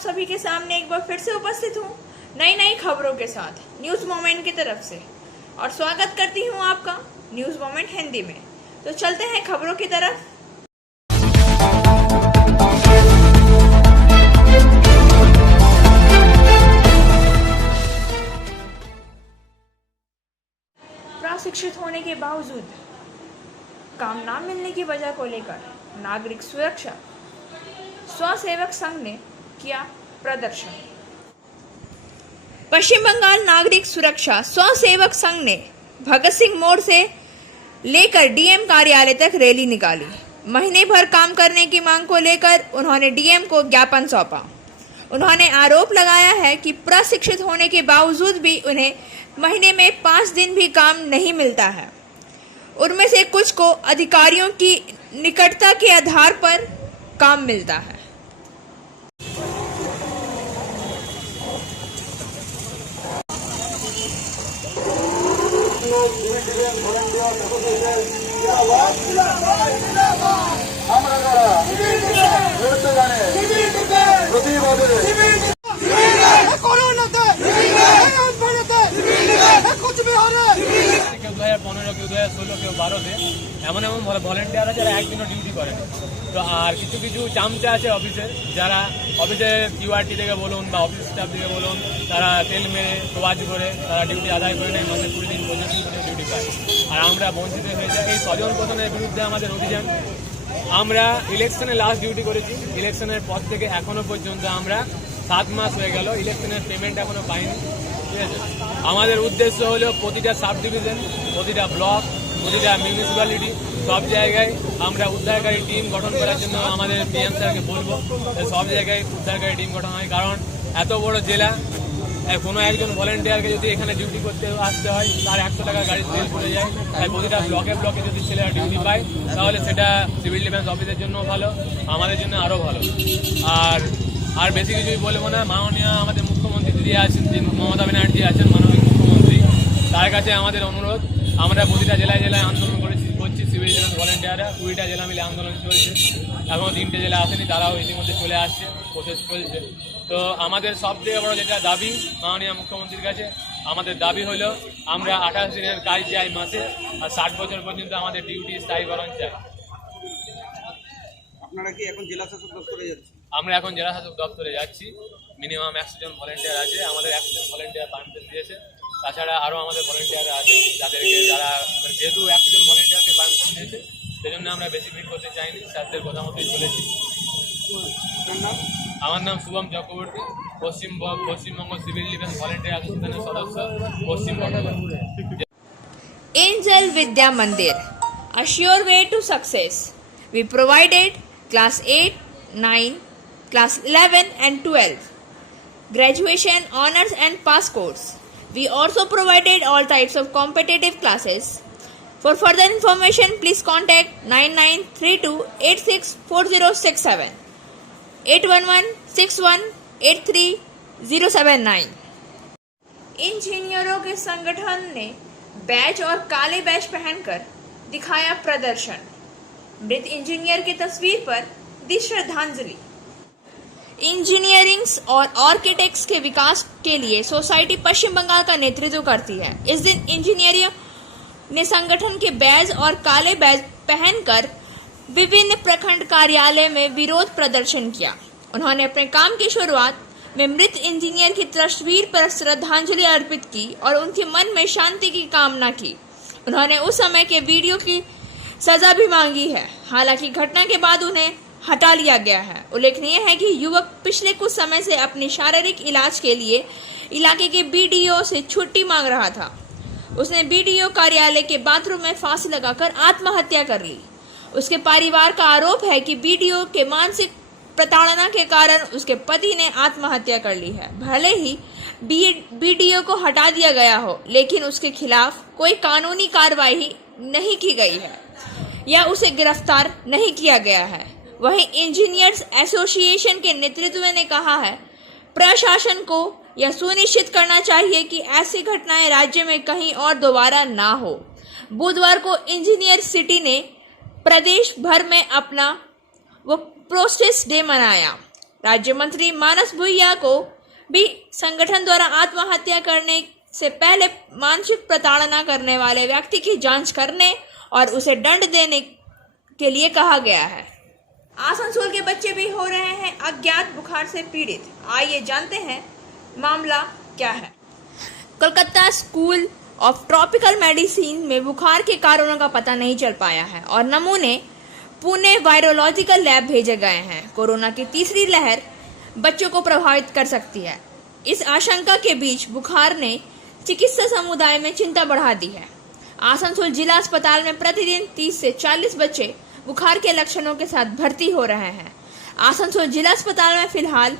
सभी के सामने एक बार फिर से उपस्थित हूँ नई खबरों के साथ न्यूज़ मोमेंट की तरफ से, और स्वागत करती हूँ आपका न्यूज़ मोमेंट हिंदी में। तो चलते हैं खबरों की तरफ। प्रशिक्षित होने के बावजूद काम न मिलने की वजह को लेकर नागरिक सुरक्षा स्वसेवक संघ ने किया प्रदर्शन। पश्चिम बंगाल नागरिक सुरक्षा स्वसेवक संघ ने भगत सिंह मोड़ से लेकर डीएम कार्यालय तक रैली निकाली। महीने भर काम करने की मांग को लेकर उन्होंने डीएम को ज्ञापन सौंपा। उन्होंने आरोप लगाया है कि प्रशिक्षित होने के बावजूद भी उन्हें महीने में 5 दिन भी काम नहीं मिलता है। उनमें से कुछ को अधिकारियों की निकटता के आधार पर काम मिलता है। কেউ 2015 কেউ 2016 কেউ 12-তে এমন ভলেন্টিয়ার আছে যারা একদিনও ডিউটি করে না। তো আর কিছু চামচা আছে অফিসের, যারা অফিসে কিউআরটি থেকে বলুন বা অফিস স্টাফ থেকে বলুন, তারা তেল মেরে প্রবাজ করে তারা ডিউটি আদায় করে নেয়, মাসে 20 দিন 25 দিন করে ডিউটি পায়, আর আমরা বঞ্চিত হয়ে যাই। এই স্বজন পোষণের বিরুদ্ধে আমাদের অভিযান। আমরা ইলেকশনে লাস্ট ডিউটি করেছি, ইলেকশনের পর থেকে এখনো পর্যন্ত আমরা 7 মাস হয়ে গেল, ইলেকশনের পেমেন্ট এখনো পাইনি। ঠিক আছে, আমাদের উদ্দেশ্য হলো প্রতিটা সাব ডিভিশন, প্রতিটা ব্লক, প্রতিটা মিউনিসিপ্যালিটি, সব জায়গায় আমরা উদ্ধারকারী টিম গঠন করার জন্য আমাদের পিএম স্যারকে বলবো সব জায়গায় উদ্ধারকারী টিম গঠন হয়। কারণ এত বড় জেলা, কোনো একজন ভলেন্টিয়ারকে যদি এখানে ডিউটি করতে আসতে হয়, তার 100 টাকা গাড়ির তেল পড়ে যায়। তাই প্রতিটা ব্লকে যদি ছেলেরা ডিউটি পায়, তাহলে সেটা সিভিল ডিফেন্স অফিসের জন্য ভালো, আমাদের জন্য আরও ভালো। আর বেশি কিছুই বলবো না। মাননীয় আমাদের মুখ্যমন্ত্রী দিদি আছেন, মমতা ব্যানার্জি আছেন মাননীয় মুখ্যমন্ত্রী, তার কাছে আমাদের অনুরোধ। আমরা প্রতিটা জেলায় আন্দোলন করছি সিভিল ডিফেন্স ভলেন্টিয়াররা, 20টা জেলা মিলে আন্দোলন চলছে। এখনও 3টে জেলা আসেনি, তারাও ইতিমধ্যে চলে আসছে, প্রসেস চলছে। তো আমাদের সবথেকে বড় যেটা দাবি মাননীয় মুখ্যমন্ত্রীর কাছে, আমাদের দাবি হলো আমরা 28 দিনের কাজ চাই মাসে, আর 60 বছর পর্যন্ত আমাদের ডিউটি স্থায়ীকরণ চাই। আপনারা কি এখন জেলা শাসক দপ্তরে যাচ্ছেন? আমরা এখন জেলা শাসক দপ্তরে যাচ্ছি। মিনিমাম 100 জন ভলেন্টিয়ার আছে, আমাদের 100 জন ভলেন্টিয়ার পারমিশন দিয়েছে। তাছাড়া আরও আমাদের ভলেন্টিয়াররা আছে যারা যেহেতু 100 জন ভলেন্টিয়ারকে পারমিশন দিয়েছে, সেজন্য আমরা বেশি ভিড় করতে চাইনি, স্যারদের কথা মতোই চলেছি। আমার নাম Shubham Chakraborty, Paschimbanga civil defence volunteer অ্যাসোসিয়েশনের সদস্য, Paschimbanga. Angel Vidya Mandir, a sure way to success. We provided class 8, 9, class 11 and 12, graduation, honors and pass course. We also provided all types of competitive classes. For further information, please contact 9932864067, 8116183079। इंजीनियरों के संगठन ने batch और काले batch पहनकर दिखाया प्रदर्शन। मृत इंजीनियर की तस्वीर पर दी श्रद्धांजलि। इंजीनियरिंग और आर्किटेक्ट्स के विकास के लिए सोसाइटी पश्चिम बंगाल का नेतृत्व करती है। इस दिन इंजीनियरों ने संगठन के बैज और काले बैज पहनकर विभिन्न प्रखंड कार्यालय में विरोध प्रदर्शन किया। उन्होंने अपने काम की शुरुआत में मृत इंजीनियर की तस्वीर पर श्रद्धांजलि अर्पित की और उनके मन में शांति की कामना की। उन्होंने उस समय के वीडियो की सजा भी मांगी है, हालांकि घटना के बाद उन्हें हटा लिया गया है। उल्लेखनीय है कि युवक पिछले कुछ समय से अपने शारीरिक इलाज के लिए इलाके के बीडीओ से छुट्टी मांग रहा था। उसने बीडीओ कार्यालय के बाथरूम में फांसी लगाकर आत्महत्या कर ली। उसके परिवार का आरोप है कि बीडीओ के मानसिक प्रताड़ना के कारण उसके पति ने आत्महत्या कर ली है। भले ही बीडीओ को हटा दिया गया हो, लेकिन उसके खिलाफ कोई कानूनी कार्रवाई नहीं की गई है या उसे गिरफ्तार नहीं किया गया है। वहीं इंजीनियर्स एसोसिएशन के नेतृत्व ने कहा है, प्रशासन को यह सुनिश्चित करना चाहिए कि ऐसी घटनाएं राज्य में कहीं और दोबारा ना हो। बुधवार को इंजीनियर सिटी ने प्रदेश भर में अपना वो प्रोसेस डे मनाया। राज्य मंत्री मानस भुइया को भी संगठन द्वारा आत्महत्या करने से पहले मानसिक प्रताड़ना करने वाले व्यक्ति की जांच करने और उसे दंड देने के लिए कहा गया है। आसनसोल के बच्चे भी हो रहे हैं अज्ञात बुखार से पीड़ित। आइए जानते हैं मामला क्या है। Kolkata school of tropical medicine में बुखार के कारणों का पता नहीं चल पाया है और नमूने पुणे वायरोलॉजिकल लैब भेजे गए हैं। कोरोना की तीसरी लहर बच्चों को प्रभावित कर सकती है। इस आशंका के बीच बुखार ने चिकित्सा समुदाय में चिंता बढ़ा दी है। आसनसोल जिला अस्पताल में प्रतिदिन 30 से 40 बच्चे बुखार के लक्षणों के साथ भर्ती हो रहे हैं। आसनसोल जिला अस्पताल में फिलहाल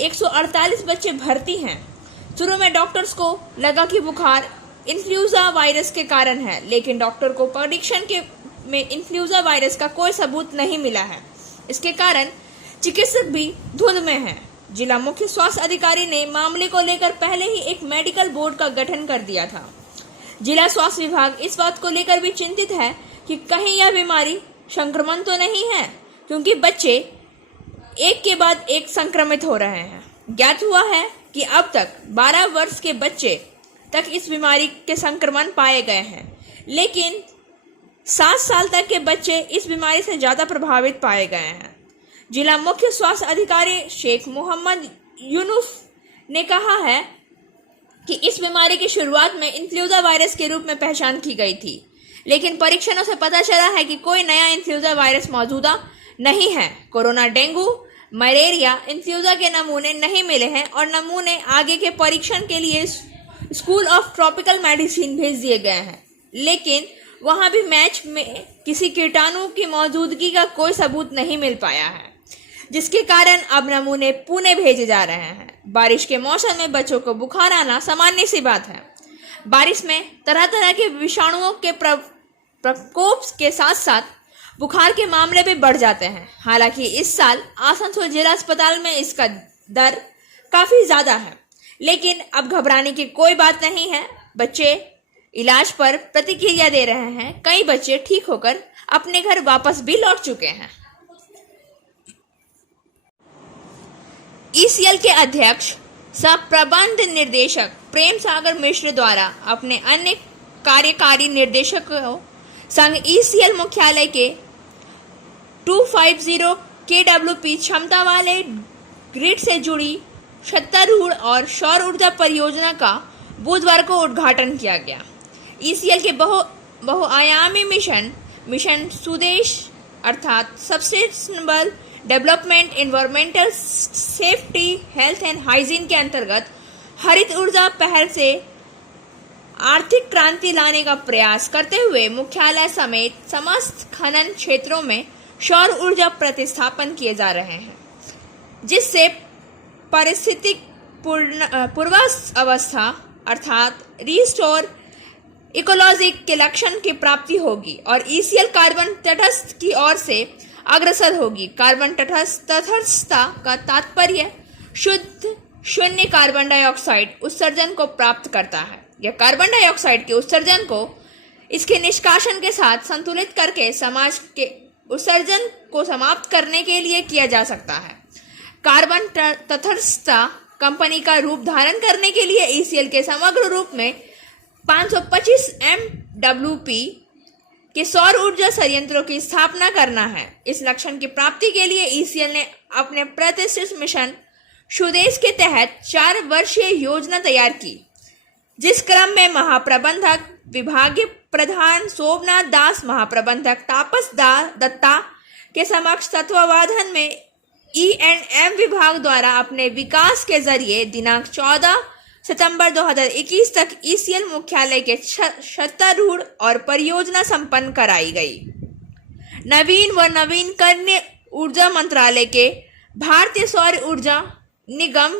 148 बच्चे भर्ती हैं। शुरू में डॉक्टर्स को लगा कि बुखार इन्फ्लुएंजा वायरस के कारण है, लेकिन डॉक्टर को परीक्षण में इन्फ्लुएंजा वायरस का कोई सबूत नहीं मिला है। इसके कारण चिकित्सक भी धुंध में हैं। जिला मुख्य स्वास्थ्य अधिकारी ने मामले को लेकर पहले ही एक मेडिकल बोर्ड का गठन कर दिया था। जिला स्वास्थ्य विभाग इस बात को लेकर भी चिंतित है कि कहीं यह बीमारी संक्रमण तो नहीं है, क्योंकि बच्चे एक के बाद एक संक्रमित हो रहे हैं। ज्ञात हुआ है कि अब तक 12 वर्ष के बच्चे तक इस बीमारी के संक्रमण पाए गए हैं, लेकिन 7 साल तक के बच्चे इस बीमारी से ज्यादा प्रभावित पाए गए हैं। जिला मुख्य स्वास्थ्य अधिकारी शेख मोहम्मद यूनुस ने कहा है कि इस बीमारी की शुरुआत में इन्फ्लुएंजा वायरस के रूप में पहचान की गई थी, लेकिन परीक्षणों से पता चला है कि कोई नया इन्फ्लुएंजा वायरस मौजूदा नहीं है। कोरोना, डेंगू, मलेरिया इन्फ्लुएंजा के नमूने नहीं मिले हैं और नमूने आगे के परीक्षण के लिए स्कूल ऑफ ट्रॉपिकल मेडिसिन भेज दिए गए हैं, लेकिन वहां भी मैच में किसी कीटाणु की मौजूदगी का कोई सबूत नहीं मिल पाया है, जिसके कारण अब नमूने पुणे भेजे जा रहे हैं। बारिश के मौसम में बच्चों को बुखार आना सामान्य सी बात है। बारिश में तरह तरह के विषाणुओं के प्रकोप के साथ साथ बुखार के मामले भी बढ़ जाते हैं। हालांकि इस साल आसनसोल जिला अस्पताल में इसका दर काफी ज्यादा है, लेकिन अब घबराने की कोई बात नहीं है। बच्चे इलाज पर प्रतिक्रिया दे रहे हैं। कई बच्चे ठीक होकर अपने घर वापस भी लौट चुके हैं। ईसीएल के अध्यक्ष सह प्रबंध निदेशक प्रेम सागर मिश्र द्वारा अपने अन्य कार्यकारी निर्देशकों संग ईसीएल मुख्यालय के 250 केडब्ल्यूपी क्षमता वाले ग्रिड से जुड़ी छत्तारूढ़ और सौर ऊर्जा परियोजना का बुधवार को उद्घाटन किया गया। ईसीएल के बहुआयामी मिशन सुदेश अर्थात sustainable development, environmental safety, health and hygiene के अंतर्गत हरित ऊर्जा पहल से आर्थिक क्रांति लाने का प्रयास करते हुए मुख्यालय समेत समस्त खनन क्षेत्रों में सौर ऊर्जा प्रतिस्थापन किए जा रहे हैं, जिससे पारिस्थितिक पूर्वावस्था अर्थात रिस्टोर इकोलॉजी के लक्षण की प्राप्ति होगी और ईसीएल कार्बन तटस्थ की ओर से अग्रसर होगी। कार्बन तटस्थता का तात्पर्य शुद्ध शून्य कार्बन डाइऑक्साइड उत्सर्जन को प्राप्त करता है। यह कार्बन डाइऑक्साइड के उत्सर्जन को इसके निष्कासन के साथ संतुलित करके समाज के उत्सर्जन को समाप्त करने के लिए किया जा सकता है। कार्बन तटस्थता कंपनी का रूप धारण करने के लिए ईसीएल के समग्र रूप में 525 MWP के सौर ऊर्जा संयंत्रों की स्थापना करना है। इस लक्ष्य की प्राप्ति के लिए ईसीएल ने अपने प्रतिष्ठित मिशन सुदेश के तहत 4 वर्षीय योजना तैयार की, जिस क्रम में महाप्रबंधक विभागीय प्रधान सोमनाथ दास, महाप्रबंधक तापस दत्ता के समक्ष तत्वावधान में E&M विभाग द्वारा अपने विकास के जरिए दिनांक 14 सितंबर 2021 तक ईसीएल मुख्यालय के छत्तारूढ़ और परियोजना संपन्न कराई गई। नवीन व नवीनकरणीय ऊर्जा मंत्रालय के भारतीय सौर ऊर्जा निगम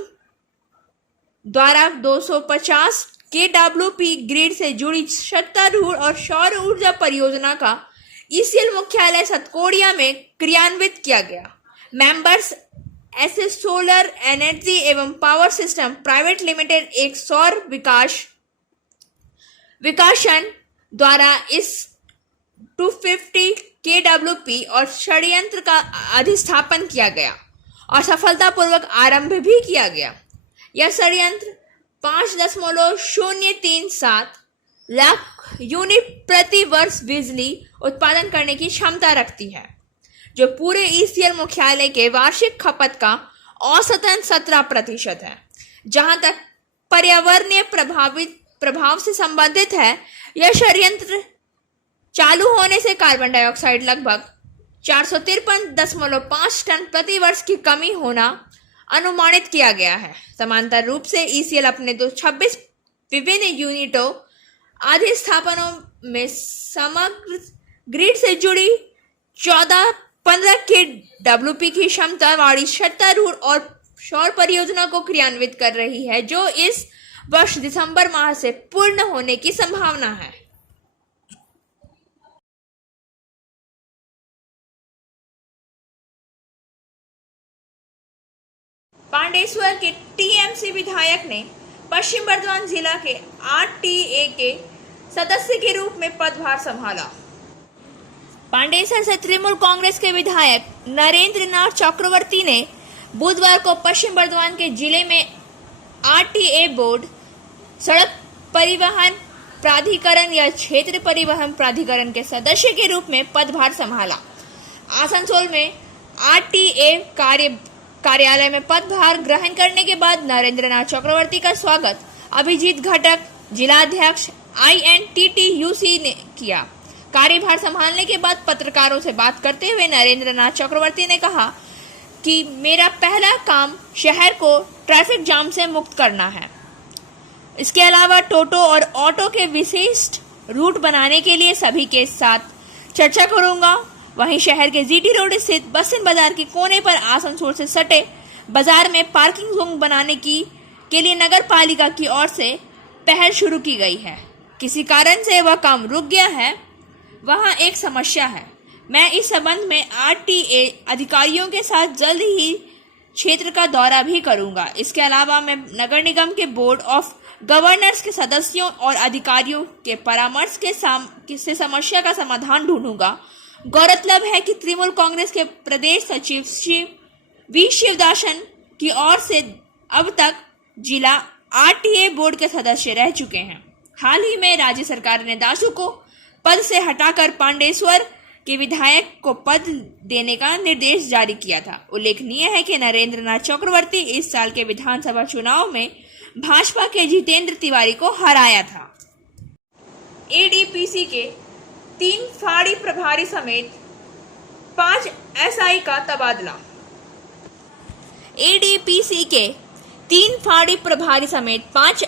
द्वारा 250 केडब्ल्यूपी ग्रिड से जुड़ी छत्तारूढ़ और सौर ऊर्जा परियोजना का ईसीएल मुख्यालय सतकोड़िया में क्रियान्वित किया गया। मेंबर्स ऐसे सोलर एनर्जी एवं पावर सिस्टम प्राइवेट लिमिटेड एक सौर विकासन द्वारा इस 250 केडब्ल्यूपी और षड्यंत्र का अधिस्थापन किया गया और सफलतापूर्वक आरंभ भी किया गया। यह षड्यंत्र 5.037 लाख यूनिट प्रति वर्ष बिजली उत्पादन करने की क्षमता रखती है, जो पूरे ईसीएल मुख्यालय के वार्षिक खपत का औसतन 17% है। जहां तक पर्यावरणीय प्रभाव से संबंधित है, यह षड्यंत्र चालू होने से कार्बन डाइऑक्साइड लगभग 453.5 टन प्रति वर्ष की कमी होना अनुमानित किया गया है। समांतर रूप से ईसीएल अपने 26 विभिन्न यूनिटों आदि स्थापनों में समग्र ग्रिड से जुड़ी 14-15 KWP की क्षमता वाली छत्तारूढ़ और सौर परियोजना को क्रियान्वित कर रही है, जो इस वर्ष दिसंबर माह से पूर्ण होने की संभावना है। पांडेश्वर के टीएमसी विधायक ने पश्चिम बर्धमान जिला के आरटीए के सदस्य के रूप में पदभार संभाला। पांडेसर से तृणमूल कांग्रेस के विधायक नरेंद्र नाथ चक्रवर्ती ने बुधवार को पश्चिम बर्धमान के जिले में आरटीए बोर्ड, सड़क परिवहन प्राधिकरण या क्षेत्र परिवहन प्राधिकरण के सदस्य के रूप में पदभार संभाला। आसनसोल में आरटीए कार्यालय में पदभार ग्रहण करने के बाद नरेंद्र नाथ चक्रवर्ती का स्वागत अभिजीत घटक, जिलाध्यक्ष INTTUC ने किया। कार्यभार संभालने के बाद पत्रकारों से बात करते हुए नरेंद्र नाथ चक्रवर्ती ने कहा कि मेरा पहला काम शहर को ट्रैफिक जाम से मुक्त करना है। इसके अलावा टोटो और ऑटो के विशिष्ट रूट बनाने के लिए सभी के साथ चर्चा करूंगा। वहीं शहर के जीटी रोड स्थित बसिन बाजार के कोने पर आसनसोल से सटे बाजार में पार्किंग जोन बनाने के लिए नगर पालिका की ओर से पहल शुरू की गई है। किसी कारण से वह काम रुक गया है, वहां एक समस्या है। मैं इस संबंध में आरटीए अधिकारियों के साथ जल्द ही क्षेत्र का दौरा भी करूंगा। इसके अलावा मैं नगर निगम के बोर्ड ऑफ गवर्नर्स के सदस्यों और अधिकारियों के परामर्श से समस्या का समाधान ढूंढूंगा। गौरतलब है कि तृणमूल कांग्रेस के प्रदेश सचिव वी शिवदासन की ओर से अब तक जिला आरटीए बोर्ड के सदस्य रह चुके हैं। हाल ही में राज्य सरकार ने दासू को पद से हटाकर पांडेश्वर के विधायक को पद देने का निर्देश जारी किया था। उल्लेखनीय है कि नरेंद्र नाथ चक्रवर्ती इस साल के विधानसभा चुनाव में भाजपा के जितेंद्र तिवारी को हराया था। एडीपीसी के 3 फाड़ी प्रभारी समेत 5 एसआई का तबादला। एडीपीसी के 3 फाड़ी प्रभारी समेत 5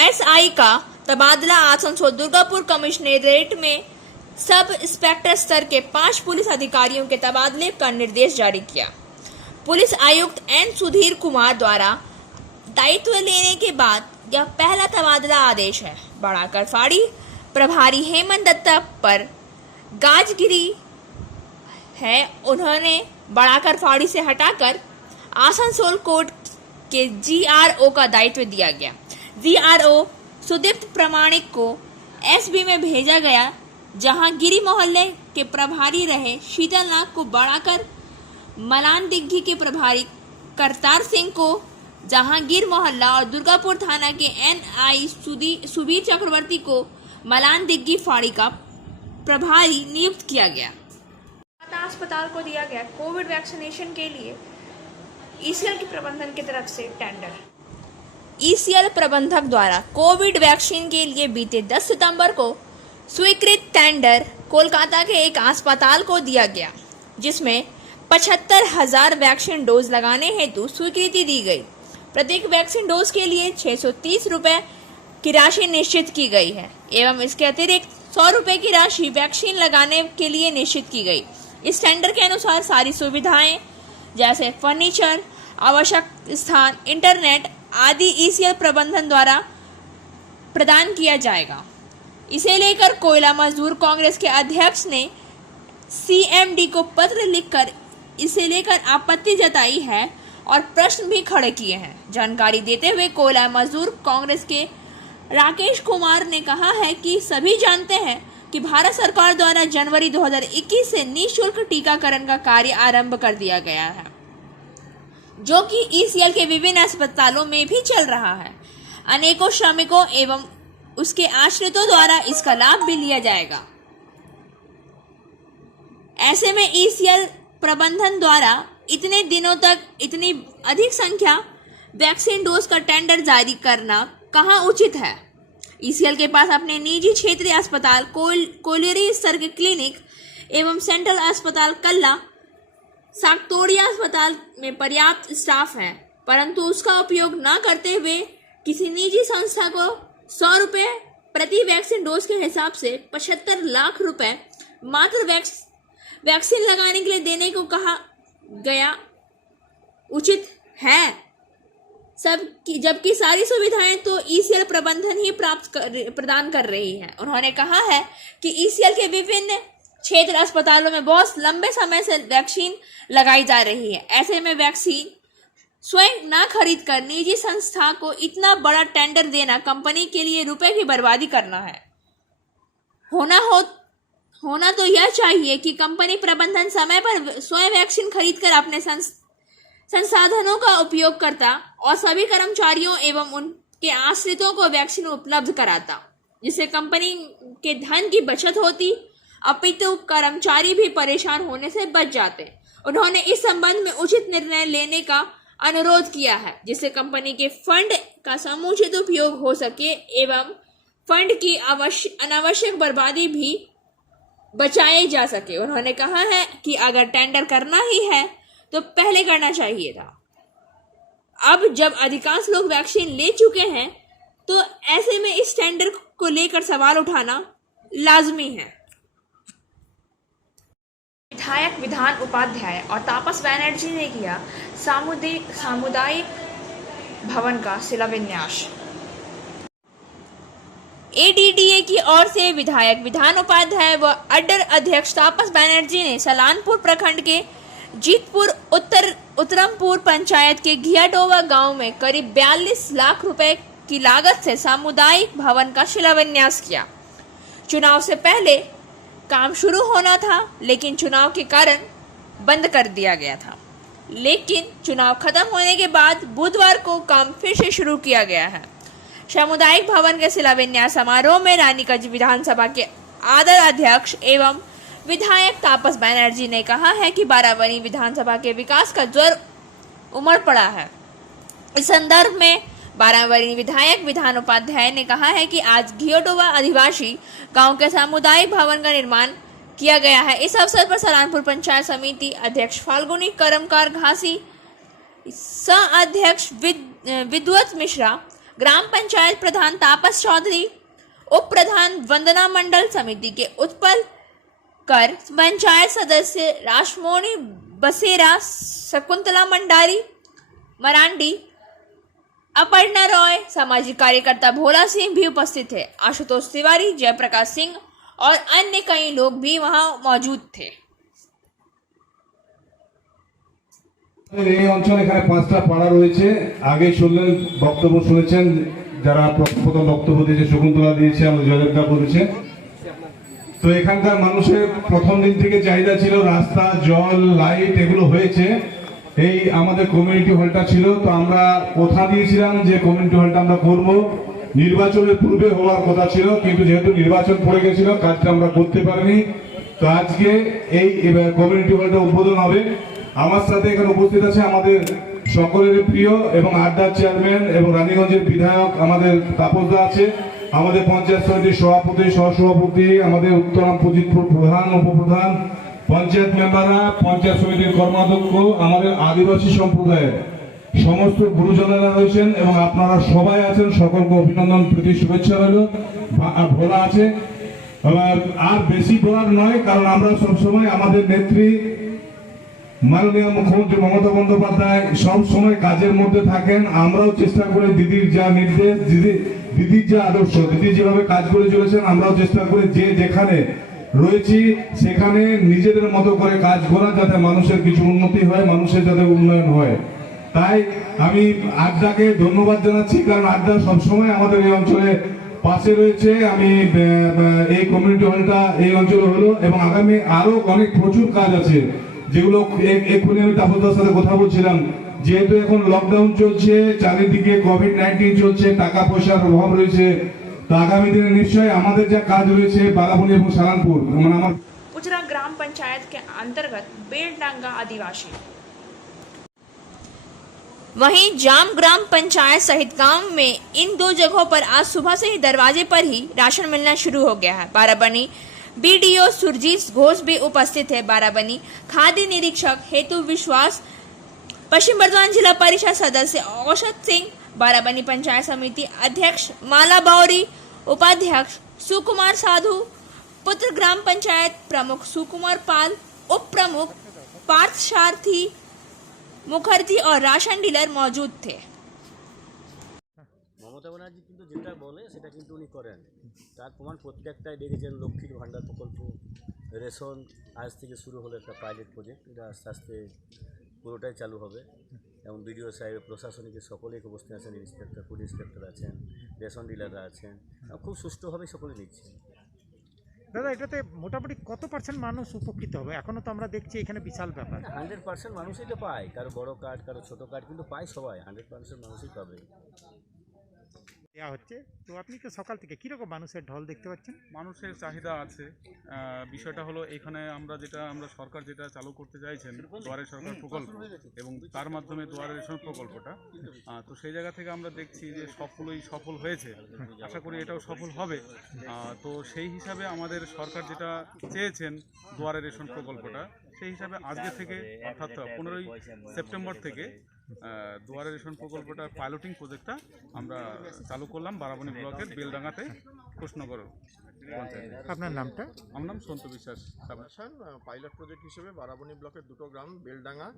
एसआई का तबादला आसनसोल दुर्गापुर कमिश्नरेट में सब इंस्पेक्टर स्तर के 5 पुलिस अधिकारियों के तबादले का निर्देश जारी किया। पुलिस आयुक्त एन सुधीर कुमार द्वारा दायित्व लेने के बाद यह पहला तबादला आदेश है। बढ़ाकर फाड़ी प्रभारी हेमंत दत्ता पर गाजगिरी है। उन्होंने बढ़ाकर फाड़ी से हटाकर आसनसोल कोर्ट के GRO का दायित्व दिया गया। GRO सुदीप्त प्रामाणिक को SB में भेजा गया, जहां गिरी मोहल्ले के प्रभारी रहे शीतल नाग को बढ़ाकर मलान दिग्घी के प्रभारी करतार सिंह को जहांगीर मोहल्ला और दुर्गापुर थाना के NI सुबीर चक्रवर्ती को मलान दिग्घी फाड़ी का प्रभारी नियुक्त किया गया। अस्पताल को दिया गया कोविड वैक्सीनेशन के लिए ECL के प्रबंधन की तरफ से टेंडर। ECL प्रबंधक द्वारा कोविड वैक्सीन के लिए बीते 10 सितंबर को स्वीकृत टेंडर कोलकाता के एक अस्पताल को दिया गया, जिसमें 75,000 वैक्सीन डोज लगाने हेतु स्वीकृति दी गई। प्रत्येक वैक्सीन डोज के लिए 630 रुपए की राशि निश्चित की गई है एवं इसके अतिरिक्त 100 रुपए की राशि वैक्सीन लगाने के लिए निश्चित की गई। इस टेंडर के अनुसार सारी सुविधाएं जैसे फर्नीचर, आवश्यक स्थान, इंटरनेट आदि ECL प्रबंधन द्वारा प्रदान किया जाएगा। इसे लेकर कोयला मजदूर कांग्रेस के अध्यक्ष ने CMD को पत्र लिखकर इसे लेकर आपत्ति जताई है और प्रश्न भी खड़े किए हैं। जानकारी देते हुए कोयला मजदूर कांग्रेस के राकेश कुमार ने कहा है कि सभी जानते हैं कि भारत सरकार द्वारा जनवरी 2021 से निःशुल्क टीकाकरण का कार्य आरंभ कर दिया गया है। जो कि ईसीएल के विभिन्न अस्पतालों में भी चल रहा है। अनेकों श्रमिकों एवं उसके आश्रितों द्वारा इसका लाभ भी लिया जाएगा। ऐसे में ईसीएल प्रबंधन द्वारा इतने दिनों तक इतनी अधिक संख्या वैक्सीन डोज का टेंडर जारी करना कहाँ उचित है। ईसीएल के पास अपने निजी क्षेत्रीय अस्पताल कोलियरी स्तर के क्लिनिक एवं सेंट्रल अस्पताल कल्ला साकतोड़िया अस्पताल में पर्याप्त स्टाफ है, परंतु उसका उपयोग न करते हुए किसी निजी संस्था को 100 रुपये प्रति वैक्सीन डोज के हिसाब से 75 लाख रुपए मात्र वैक्सीन लगाने के लिए देने को कहा गया उचित है। जबकि सारी सुविधाएं तो ईसीएल प्रबंधन ही प्रदान कर रही है। उन्होंने कहा है कि ईसीएल के विभिन्न क्षेत्र अस्पतालों में बहुत लंबे समय से वैक्सीन लगाई जा रही है। ऐसे में वैक्सीन स्वयं ना खरीद कर निजी संस्था को इतना बड़ा टेंडर देना कंपनी के लिए रुपए की बर्बादी करना है। होना तो यह चाहिए कि कंपनी प्रबंधन समय पर स्वयं वैक्सीन खरीदकर अपने संसाधनों का उपयोग करता और सभी कर्मचारियों एवं उनके आश्रितों को वैक्सीन उपलब्ध कराता, जिससे कंपनी के धन की बचत होती, अपितु कर्मचारी भी परेशान होने से बच जाते। उन्होंने इस संबंध में उचित निर्णय लेने का अनुरोध किया है, जिससे कंपनी के फंड का समुचित उपयोग हो सके एवं फंड की अनावश्यक बर्बादी भी बचाई जा सके। उन्होंने कहा है कि अगर टेंडर करना ही है तो पहले करना चाहिए था। अब जब अधिकांश लोग वैक्सीन ले चुके हैं तो ऐसे में इस टेंडर को लेकर सवाल उठाना लाजमी है। विधायक विधान उपाध्याय और तापस बैनर्जी ने किया सामुदायिक भवन का शिलान्यास। एडीडीए की ओर से विधायक विधान उपाध्याय व अड्डर अध्यक्ष तापस बैनर्जी ने सलानपुर प्रखंड के जीतपुर उत्तरमपुर पंचायत के घियाडोवा गांव में करीब 42 लाख रुपए की लागत से सामुदायिक भवन का शिलान्यास किया। चुनाव से पहले काम शुरू होना था, लेकिन चुनाव के कारण बंद कर दिया गया था। लेकिन चुनाव खत्म होने के बाद बुधवार को काम फिर से शुरू किया गया है। सामुदायिक भवन के शिलान्यास समारोह में रानीगंज विधानसभा के आदर अध्यक्ष एवं विधायक तापस बैनर्जी ने कहा है कि बारावनी विधानसभा के विकास का ज्वर उमड़ पड़ा है। इस संदर्भ में बारावनी विधायक विधान उपाध्याय ने कहा है कि आज घियोडोवा आदिवासी गांव के सामुदायिक भवन का निर्माण किया गया है। इस अवसर पर सलानपुर पंचायत समिति अध्यक्ष फाल्गुनी करमकार घासी, सह अध्यक्ष विद्वत मिश्रा, ग्राम पंचायत प्रधान तापस चौधरी, उप प्रधान वंदना मंडल समिति के उत्पल कर, पंचायत सदस्य राशमोनी बसेरा, शकुंतला मरांडी, अपर्णा रॉय, सामाजिक कार्यकर्ता भोला सिंह भी उपस्थित थे। आशुतोष तिवारी, जयप्रकाश सिंह और अन्य कई लोग भी वहां मौजूद थे। এই অঞ্চলে এখানে 5টা পাড়া রয়েছে। আগে শুনলেন, বক্তব্য শুনেছেন, যারা প্রথম বক্তব্য দিয়েছে শকুন্তলা দিয়েছে, আমাদের জয়দেবদা বলেছে। তো এখানকার মানুষের প্রথম দিন থেকে চাহিদা ছিল রাস্তা, জল, লাইট, এগুলো হয়েছে। এই আমাদের কমিউনিটি হলটা ছিল, তো আমরা কথা দিয়েছিলাম যে কমিউনিটি হলটা আমরা করব। নির্বাচনের পূর্বে হওয়ার কথা ছিল, কিন্তু যেহেতু নির্বাচন পড়ে গেছিল কাজটা আমরা করতে পারিনি। তো আজকে এই কমিউনিটি হলটা উদ্বোধন হবে। আমার সাথে এখানে উপস্থিত আছে আমাদের সকলের প্রিয় এবং আড্ডার চেয়ারম্যান এবং রানীগঞ্জের বিধায়ক আমাদের তাপসদা আছে, আমাদের পঞ্চায়েত সমিতির সভাপতি, সহসভাপতি, আমাদের উত্তরামপুর জিতপুর প্রধান, উপপ্রধান, পঞ্চায়েত মেম্বাররা, পঞ্চায়েত সমিতির কর্মাধ্যক্ষ, আমাদের আদিবাসী সম্প্রদায়ের সমস্ত গুরুজনেরা রয়েছেন এবং আপনারা সবাই আছেন। সকলকে অভিনন্দন, প্রীতি, শুভেচ্ছা রইল। ভোলা আছে, আর বেশি বলার নয়, কারণ আমরা সবসময় আমাদের নেত্রী মাননীয় মুখ্যমন্ত্রী মমতা বন্দ্যোপাধ্যায় সব সময় কাজের মধ্যে থাকেন। আমরাও চেষ্টা করি দিদির যা নির্দেশ, দিদির যা আদর্শ, দিদি যেভাবে কাজ করে চলেছেন, আমরাও চেষ্টা করি যে যেখানে রয়েছি সেখানে নিজেদের মতো করে কাজ করা, যাতে মানুষের কিছু উন্নতি হয়, মানুষের যাতে উন্নয়ন হয়। তাই আমি আড্ডাকে ধন্যবাদ জানাচ্ছি, কারণ আড্ডা সবসময় আমাদের এই অঞ্চলে পাশে রয়েছে। আমি এই কমিউনিটি হলটা এই অঞ্চলে হলো এবং আগামী আরো অনেক প্রচুর কাজ আছে, যেগুলো এক্ষুনি আমি তাপসদার সাথে কথা বলছিলাম। যেহেতু এখন লকডাউন চলছে, চারিদিকে কোভিড-19 চলছে, টাকা পয়সার অভাব রয়েছে, তো আগামী দিনে নিশ্চয়ই আমাদের যা কাজ রয়েছে বারাবণী এবং সালানপুর, মানে আমার उजरा ग्राम पंचायत के अंतर्गत बेलडांगा आदिवासी। वहीं जाम ग्राम पंचायत सहित गांव में इन दो जगहों पर आज सुबह से ही दरवाजे पर ही राशन मिलना शुरू हो गया है। बाराबनी बीडीओ सुरजीत घोष भी उपस्थित है। बाराबनी खाद्य निरीक्षक हेतु विश्वास, पश्चिम बर्धमान जिला परिषद सदस्य औषध सिंह, बाराबनी पंचायत समिति अध्यक्ष माला बावरी, उपाध्यक्ष सुकुमार साधु, पुत्र ग्राम पंचायत प्रमुख सुकुमार पाल, उप प्रमुख पार्थ सारथी मुखर्जी और राशन डीलर मौजूद थे। মমতা ব্যানার্জি কিন্তু যেটা বলে সেটা কিন্তু উনি করেন। তার প্রমাণ প্রত্যেকটাই দেখেছেন। লক্ষ্মীর ভাণ্ডার প্রকল্প, রেশন আজ থেকে শুরু হলো একটা পাইলট প্রজেক্ট, এটা আস্তে আস্তে পুরোটাই চালু হবে। এবং বিডিও সাহেব, প্রশাসনিকের সকলেই উপস্থিত আছেন, ইন্সপেক্টর, ফুড ইন্সপেক্টর আছেন, রেশন ডিলাররা আছেন, খুব সুষ্ঠুভাবে সকলে নিচ্ছেন। দাদা, এটাতে মোটামুটি কত পার্সেন্ট মানুষ উপকৃত হবে? এখনো তো আমরা দেখছি এখানে বিশাল ব্যাপার। 100% মানুষই তো পায়, কারো বড় কার্ড, কারো ছোটো কার্ড, কিন্তু পায় সবাই, 100% মানুষই পাবে। দেওয়া হচ্ছে। তো আপনি তো সকাল থেকে কীরকম মানুষের ঢল দেখতে পাচ্ছেন? মানুষের চাহিদা আছে। বিষয়টা হলো এখানে আমরা সরকার যেটা চালু করতে চাইছেন দুয়ারে সরকার প্রকল্প, এবং তার মাধ্যমে দুয়ারে রেশন প্রকল্পটা, তো সেই জায়গা থেকে আমরা দেখছি যে সফল হয়েছে। আশা করি এটাও সফল হবে। তো সেই হিসাবে আমাদের সরকার যেটা চেয়েছেন দুয়ারে রেশন প্রকল্পটা, সেই হিসাবে আজকে থেকে অর্থাৎ 15ই সেপ্টেম্বর থেকে দুয়ারে রেশন প্রকল্পটার পাইলটিং প্রজেক্টটা আমরা চালু করলাম বারাবণী ব্লকের বেলডাঙ্গাতে, কৃষ্ণনগর পঞ্চায়েতে। আপনার নামটা? আমার নাম সন্ত বিশ্বাস। পাইলট প্রজেক্ট হিসেবে বারাবণী ব্লকের দুটো গ্রাম বেলডাঙ্গা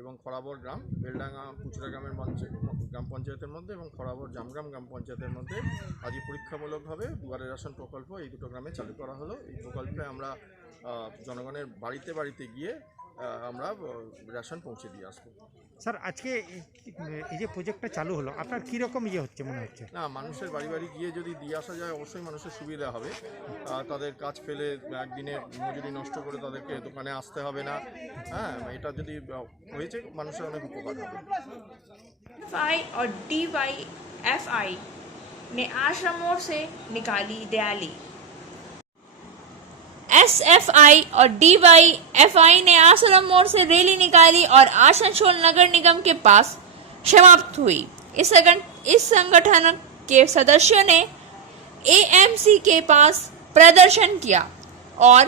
এবং খড়াবর গ্রাম, বেলডাঙ্গা পুচুরা গ্রামের গ্রাম পঞ্চায়েতের মধ্যে এবং খড়াবর জামগ্রাম গ্রাম পঞ্চায়েতের মধ্যে আজই পরীক্ষামূলকভাবে দুয়ারে রেশন প্রকল্প এই দুটো গ্রামে চালু করা হলো। এই প্রকল্পে আমরা জনগণের বাড়িতে বাড়িতে গিয়ে আমরা রেশন পৌঁছে দিয়ে আসবো। স্যার, আজকে এই যে প্রজেক্টটা চালু হলো, আপনার কীরকম হচ্ছে মনে হচ্ছে? না, মানুষের বাড়ি বাড়ি গিয়ে যদি দিয়ে আসা যায় অবশ্যই মানুষের সুবিধা হবে। তাদের কাজ ফেলে একদিনের মজুরি নষ্ট করে তাদেরকে দোকানে আসতে হবে না। হ্যাঁ, এটা যদি হয়েছে মানুষের অনেক উপকার হবে। FI और DYFI ने आश्रम मोड़ से निकाली रैली। SFI और DYFI ने आश्रम मोड़ से रैली निकाली और आसनसोल नगर निगम के पास समाप्त हुई। इस संगठन के सदस्यों ने AMC के पास प्रदर्शन किया और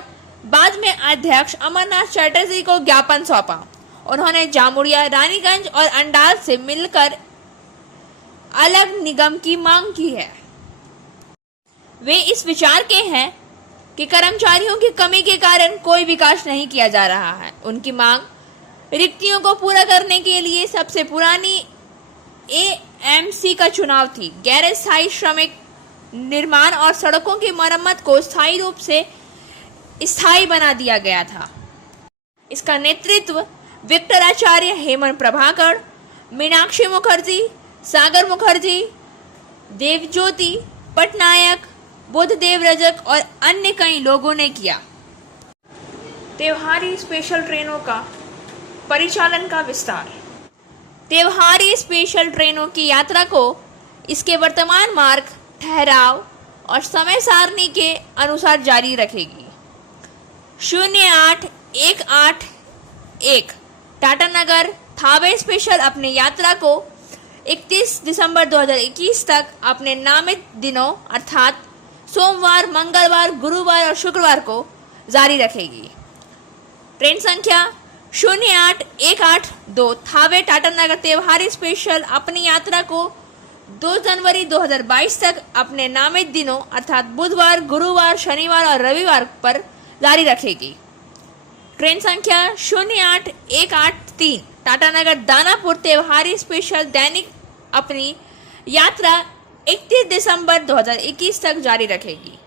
बाद में अध्यक्ष अमरनाथ चटर्जी को ज्ञापन सौंपा। उन्होंने जामुड़िया, रानीगंज और अंडाल से मिलकर अलग निगम की मांग की है। वे इस विचार के हैं कि कर्मचारियों की कमी के कारण कोई विकास नहीं किया जा रहा है। उनकी मांग रिक्तियों को पूरा करने के लिए सबसे पुरानी AMC का चुनाव थी। गैर स्थायी श्रमिक निर्माण और सड़कों की मरम्मत को स्थायी रूप से स्थायी बना दिया गया था। इसका नेतृत्व विक्टर आचार्य, हेमंत प्रभाकर, मीनाक्षी मुखर्जी, सागर मुखर्जी, देवज्योति पटनायक, बुद्धदेव रजक और अन्य कई लोगों ने किया। त्योहारी स्पेशल ट्रेनों का परिचालन का विस्तार। त्योहारी स्पेशल ट्रेनों की यात्रा को इसके वर्तमान मार्ग, ठहराव और समय सारणी के अनुसार जारी रखेगी। 08-181 टाटानगर थावे स्पेशल अपनी यात्रा को 31 दिसंबर 2021 तक अपने नामित दिनों अर्थात सोमवार, मंगलवार, गुरुवार और शुक्रवार को जारी रखेगी। ट्रेन संख्या 08182 थावे टाटानगर त्योहारी स्पेशल अपनी यात्रा को 2 जनवरी 2022 तक अपने नामित दिनों अर्थात बुधवार, गुरुवार, शनिवार और रविवार पर जारी रखेगी। ट्रेन संख्या 08183 टाटानगर दानापुर त्योहारी स्पेशल दैनिक अपनी यात्रा 31 दिसंबर 2021 तक जारी रखेगी।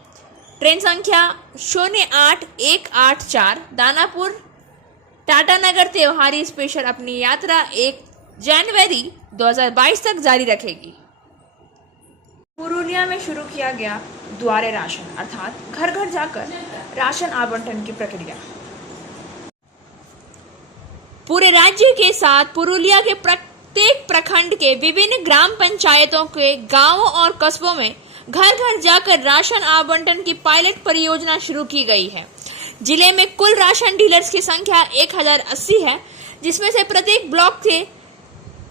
ट्रेन संख्या 08184 दानापुर टाटानगर त्योहारी स्पेशल अपनी यात्रा 1 जनवरी 2022 तक जारी रखेगी। पुरुलिया में शुरू किया गया द्वारे राशन अर्थात घर घर जाकर राशन आवंटन की प्रक्रिया। पूरे राज्य के साथ पुरुलिया के प्रत्येक प्रखंड के विभिन्न ग्राम पंचायतों के गांवों और कस्बों में घर घर जाकर राशन आवंटन की पायलट परियोजना शुरू की गई है। जिले में कुल राशन डीलर्स की संख्या 1080 है, जिसमें से प्रत्येक ब्लॉक से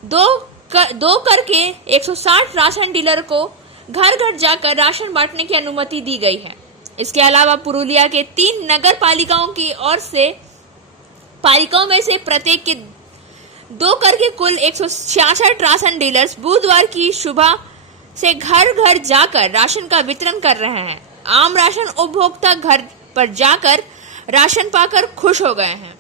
दो करके 160 राशन डीलर को घर घर जाकर राशन बांटने की अनुमति दी गई है। इसके अलावा पुरुलिया के 3 नगर पालिकाओं की ओर से पालिकाओं में से प्रत्येक के 2 करके कुल 166 राशन डीलर्स बुधवार की सुबह से घर घर जाकर राशन का वितरण कर रहे हैं। आम राशन उपभोक्ता घर पर जाकर राशन पाकर खुश हो गए हैं।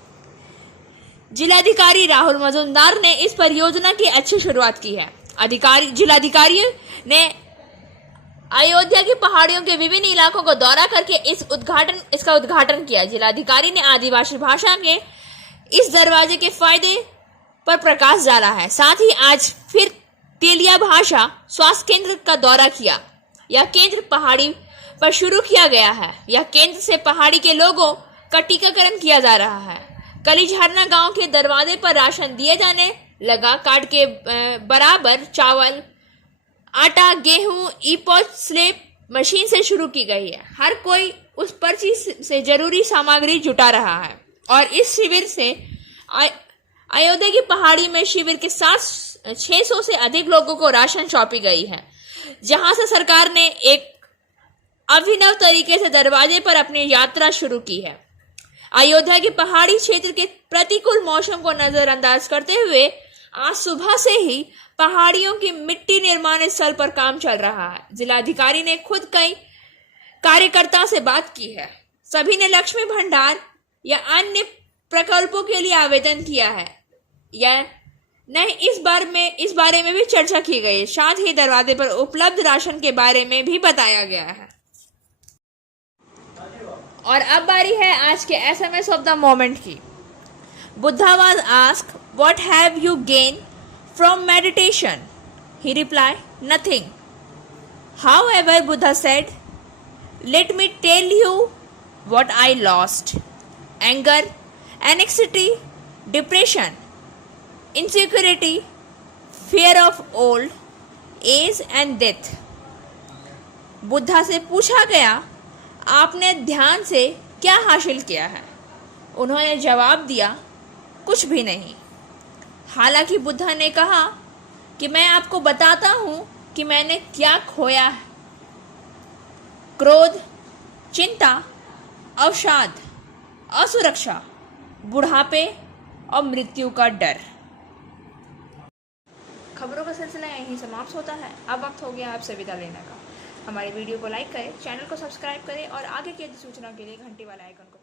जिलाधिकारी राहुल मजुमदार ने इस परियोजना की अच्छी शुरुआत की है। जिलाधिकारी ने अयोध्या की पहाड़ियों के विभिन्न इलाकों को दौरा करके इसका उद्घाटन किया। जिलाधिकारी ने आदिवासी भाषा के इस दरवाजे के फायदे पर प्रकाश डाला है। साथ ही आज फिर तेलिया भाषा स्वास्थ्य केंद्र का दौरा किया। यह केंद्र पहाड़ी पर शुरू किया गया है। यह केंद्र से पहाड़ी के लोगों का टीकाकरण किया जा रहा है। कली झरना गांव के दरवाजे पर राशन दिए जाने लगा। कार्ड के बराबर चावल, आटा, गेहूं ई-पॉच स्लिप मशीन से शुरू की गई है। हर कोई उस पर्ची से जरूरी सामग्री जुटा रहा है और इस शिविर से अयोध्या की पहाड़ी में शिविर के साथ 600 से अधिक लोगों को राशन सौंपी गई है, जहां से सरकार ने एक अभिनव तरीके से दरवाजे पर अपनी यात्रा शुरू की है। अयोध्या के पहाड़ी क्षेत्र के प्रतिकूल मौसम को नजरअंदाज करते हुए आज सुबह से ही पहाड़ियों की मिट्टी निर्माण स्थल पर काम चल रहा है। जिलाधिकारी ने खुद कई कार्यकर्ताओं से बात की है। सभी ने लक्ष्मी भंडार या अन्य प्रकल्पों के लिए आवेदन किया है या नहीं, इस बारे में भी चर्चा की गई। साथ ही दरवाजे पर उपलब्ध राशन के बारे में भी बताया गया है। और अब बारी है आज के SMS ऑफ द मोमेंट की। Buddha was asked, "What have you gained from meditation?" He replied, "Nothing." However, Buddha said, "Let me tell you what I lost: anger, anxiety, depression, insecurity, fear of old age and death." Buddha से पूछा गया, आपने ध्यान से क्या हासिल किया है? उन्होंने जवाब दिया, कुछ भी नहीं। हालांकि बुद्धा ने कहा कि मैं आपको बताता हूं कि मैंने क्या खोया है: क्रोध, चिंता, अवसाद, असुरक्षा, बुढ़ापे और मृत्यु का डर। खबरों का सिलसिला यहीं समाप्त होता है। अब वक्त हो गया आपसे विदा लेने का। हमारे वीडियो को लाइक करें, चैनल को सब्सक्राइब करें और आगे की सूचना के लिए घंटी वाला आइकन को